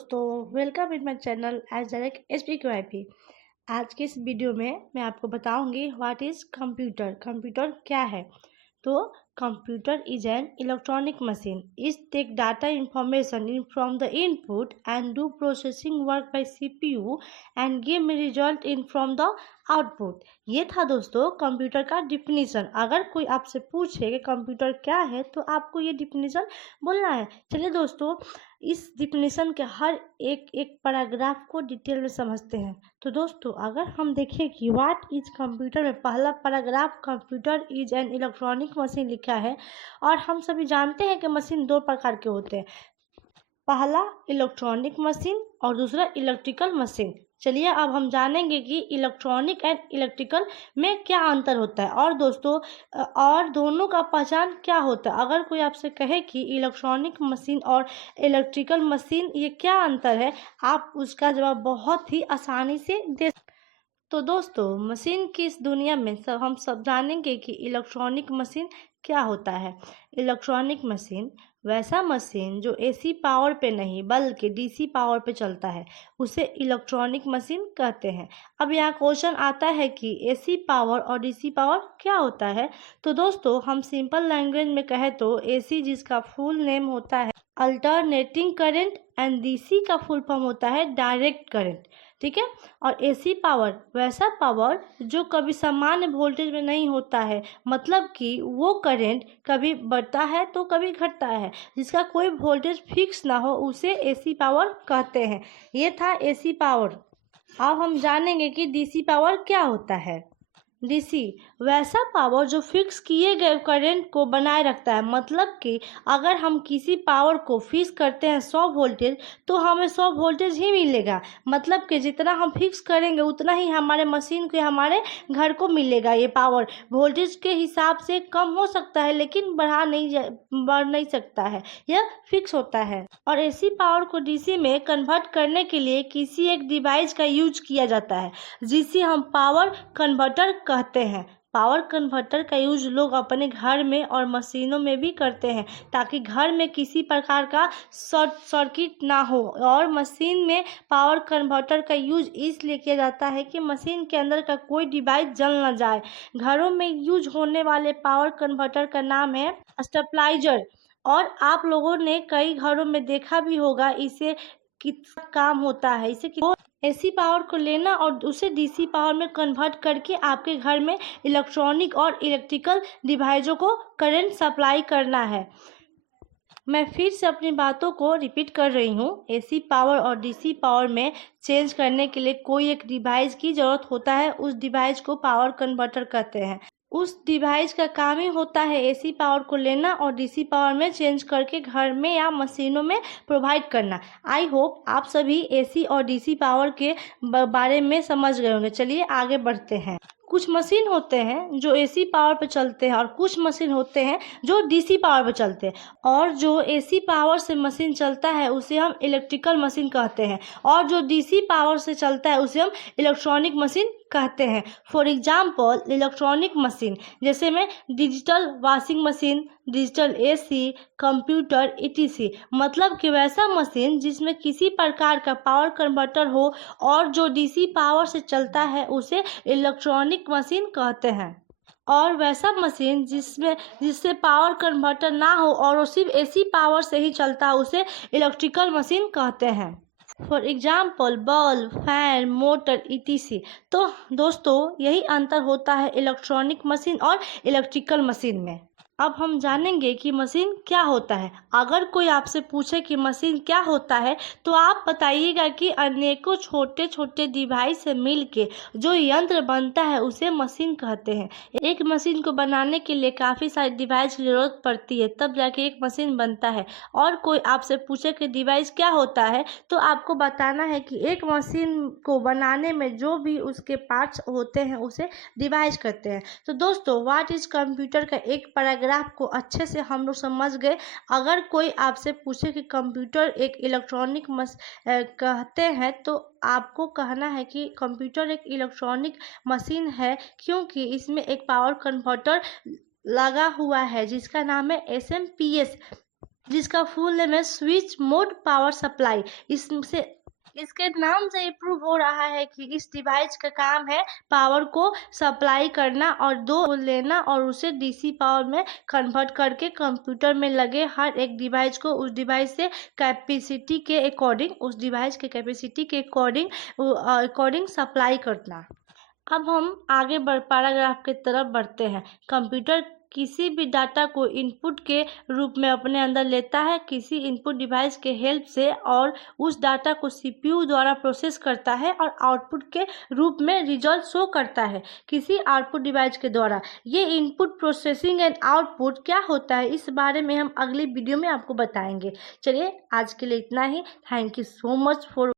दोस्तों, welcome in my channel as direct H P. आज के इस वीडियो में मैं आपको बताऊंगी व्हाट इज़ कंप्यूटर। कंप्यूटर क्या है? तो computer is an electronic machine is take data information in from the input and do processing work by CPU and give me result in from the output. ये था दोस्तों computer का definition. अगर कोई आपसे पूछे कि कंप्यूटर क्या है तो आपको ये डिफिनीशन बोलना है। चलिए दोस्तों, इस डिफिनीशन के हर एक एक पैराग्राफ को डिटेल में समझते हैं। तो दोस्तों, अगर हम देखें कि व्हाट इज कंप्यूटर में पहला paragraph computer is an electronic machine लिखा है। और हम सभी जानते हैं कि मशीन दो प्रकार के होते हैं, पहला इलेक्ट्रॉनिक मशीन और दूसरा इलेक्ट्रिकल मशीन। चलिए अब हम जानेंगे कि इलेक्ट्रॉनिक एंड इलेक्ट्रिकल में क्या अंतर होता है और दोस्तों और दोनों का पहचान क्या होता है। अगर कोई आपसे कहे कि इलेक्ट्रॉनिक मशीन और इलेक्ट्रिकल मशीन ये क्या अंतर है, आप उसका जवाब बहुत ही आसानी से दे। तो दोस्तों, मशीन की इस दुनिया में हम सब जानेंगे कि इलेक्ट्रॉनिक मशीन क्या होता है। इलेक्ट्रॉनिक मशीन वैसा मशीन जो एसी पावर पे नहीं बल्कि डीसी पावर पे चलता है, उसे इलेक्ट्रॉनिक मशीन कहते हैं। अब यहाँ क्वेश्चन आता है कि एसी पावर और डीसी पावर क्या होता है। तो दोस्तों, हम सिंपल लैंग्वेज में कहें तो एसी, जिसका फुल नेम होता है अल्टरनेटिंग करंट, एंड डीसी का फुल फॉर्म होता है डायरेक्ट करंट। ठीक है। और एसी पावर वैसा पावर जो कभी सामान्य वोल्टेज में नहीं होता है, मतलब कि वो करंट कभी बढ़ता है तो कभी घटता है, जिसका कोई वोल्टेज फिक्स ना हो, उसे एसी पावर कहते हैं। ये था एसी पावर। अब हम जानेंगे कि डीसी पावर क्या होता है। डीसी वैसा पावर जो फिक्स किए गए करंट को बनाए रखता है, मतलब कि अगर हम किसी पावर को फिक्स करते हैं 100 वोल्टेज तो हमें 100 वोल्टेज ही मिलेगा। मतलब कि जितना हम फिक्स करेंगे उतना ही हमारे मशीन के हमारे घर को मिलेगा। ये पावर वोल्टेज के हिसाब से कम हो सकता है लेकिन बढ़ नहीं सकता है, यह फिक्स होता है। और एसी पावर को डीसी में कन्वर्ट करने के लिए किसी एक डिवाइस का यूज किया जाता है, जिसे हम पावर कन्वर्टर कहते हैं। पावर कन्वर्टर का यूज लोग अपने घर में और मशीनों में भी करते हैं, ताकि घर में किसी प्रकार का शॉर्ट सर्किट ना हो। और मशीन में पावर कन्वर्टर का यूज इसलिए किया जाता है कि मशीन के अंदर का कोई डिवाइस जल ना जाए। घरों में यूज होने वाले पावर कन्वर्टर का नाम है स्टेबलाइजर। और आप लोगों ने कई घरों में देखा भी होगा इसे कितना काम होता है। इसे एसी पावर को लेना और उसे डीसी पावर में कन्वर्ट करके आपके घर में इलेक्ट्रॉनिक और इलेक्ट्रिकल डिवाइसों को करंट सप्लाई करना है। मैं फिर से अपनी बातों को रिपीट कर रही हूँ। एसी पावर और डीसी पावर में चेंज करने के लिए कोई एक डिवाइस की ज़रूरत होता है, उस डिवाइस को पावर कन्वर्टर कहते हैं। उस डिवाइस का काम ही होता है एसी पावर को लेना और डीसी पावर में चेंज करके घर में या मशीनों में प्रोवाइड करना। आई होप आप सभी एसी और डीसी पावर के बारे में समझ गए होंगे। चलिए आगे बढ़ते हैं। कुछ मशीन होते हैं जो एसी पावर पे चलते हैं और कुछ मशीन होते हैं जो डीसी पावर पे चलते हैं। और जो एसी पावर से मशीन चलता है उसे हम इलेक्ट्रिकल मशीन कहते हैं, और जो डीसी पावर से चलता है उसे हम इलेक्ट्रॉनिक मशीन कहते हैं। फॉर एग्जाम्पल इलेक्ट्रॉनिक मशीन जैसे में digital washing machine, digital AC, computer etc.. मतलब कि वैसा मशीन जिसमें किसी प्रकार का पावर कन्वर्टर हो और जो डीसी पावर से चलता है उसे इलेक्ट्रॉनिक मशीन कहते हैं। और वैसा मशीन जिससे पावर कन्वर्टर ना हो और वो सिर्फ एसी पावर से ही चलता है उसे इलेक्ट्रिकल मशीन कहते हैं। For example bulb, fan, motor etc.. तो दोस्तों, यही अंतर होता है इलेक्ट्रॉनिक मशीन और इलेक्ट्रिकल मशीन में। अब हम जानेंगे कि मशीन क्या होता है। अगर कोई आपसे पूछे कि मशीन क्या होता है तो आप बताइएगा कि अनेकों छोटे छोटे डिवाइस से मिलके जो यंत्र बनता है उसे मशीन कहते हैं। एक मशीन को बनाने के लिए काफ़ी सारे डिवाइस की ज़रूरत पड़ती है, तब जाके एक मशीन बनता है। और कोई आपसे पूछे कि डिवाइस क्या होता है तो आपको बताना है कि एक मशीन को बनाने में जो भी उसके पार्ट्स होते हैं उसे डिवाइस कहते हैं। तो दोस्तों, व्हाट इज कंप्यूटर का एक पैराग्राफ को अच्छे से हम लोग समझ गए। अगर कोई आपसे पूछे कि कंप्यूटर एक इलेक्ट्रॉनिक कहते हैं तो आपको कहना है कि कंप्यूटर एक इलेक्ट्रॉनिक मशीन है, क्योंकि इसमें एक पावर कन्वर्टर लगा हुआ है जिसका नाम है एसएमपीएस। जिसका फुल नेम है स्विच मोड पावर सप्लाई। इसके नाम से ही प्रूव हो रहा है कि इस डिवाइस का काम है पावर को सप्लाई करना और दो लेना और उसे डीसी पावर में कन्वर्ट करके कंप्यूटर में लगे हर एक डिवाइस को उस डिवाइस से कैपेसिटी के अकॉर्डिंग उस डिवाइस के कैपेसिटी के अकॉर्डिंग सप्लाई करना। अब हम आगे पैराग्राफ की तरफ बढ़ते हैं। कंप्यूटर किसी भी डाटा को इनपुट के रूप में अपने अंदर लेता है किसी इनपुट डिवाइस के हेल्प से और उस डाटा को सीपीयू द्वारा प्रोसेस करता है और आउटपुट के रूप में रिजल्ट शो करता है किसी आउटपुट डिवाइस के द्वारा। ये इनपुट प्रोसेसिंग एंड आउटपुट क्या होता है इस बारे में हम अगली वीडियो में आपको बताएंगे। चलिए आज के लिए इतना ही। Thank you so much for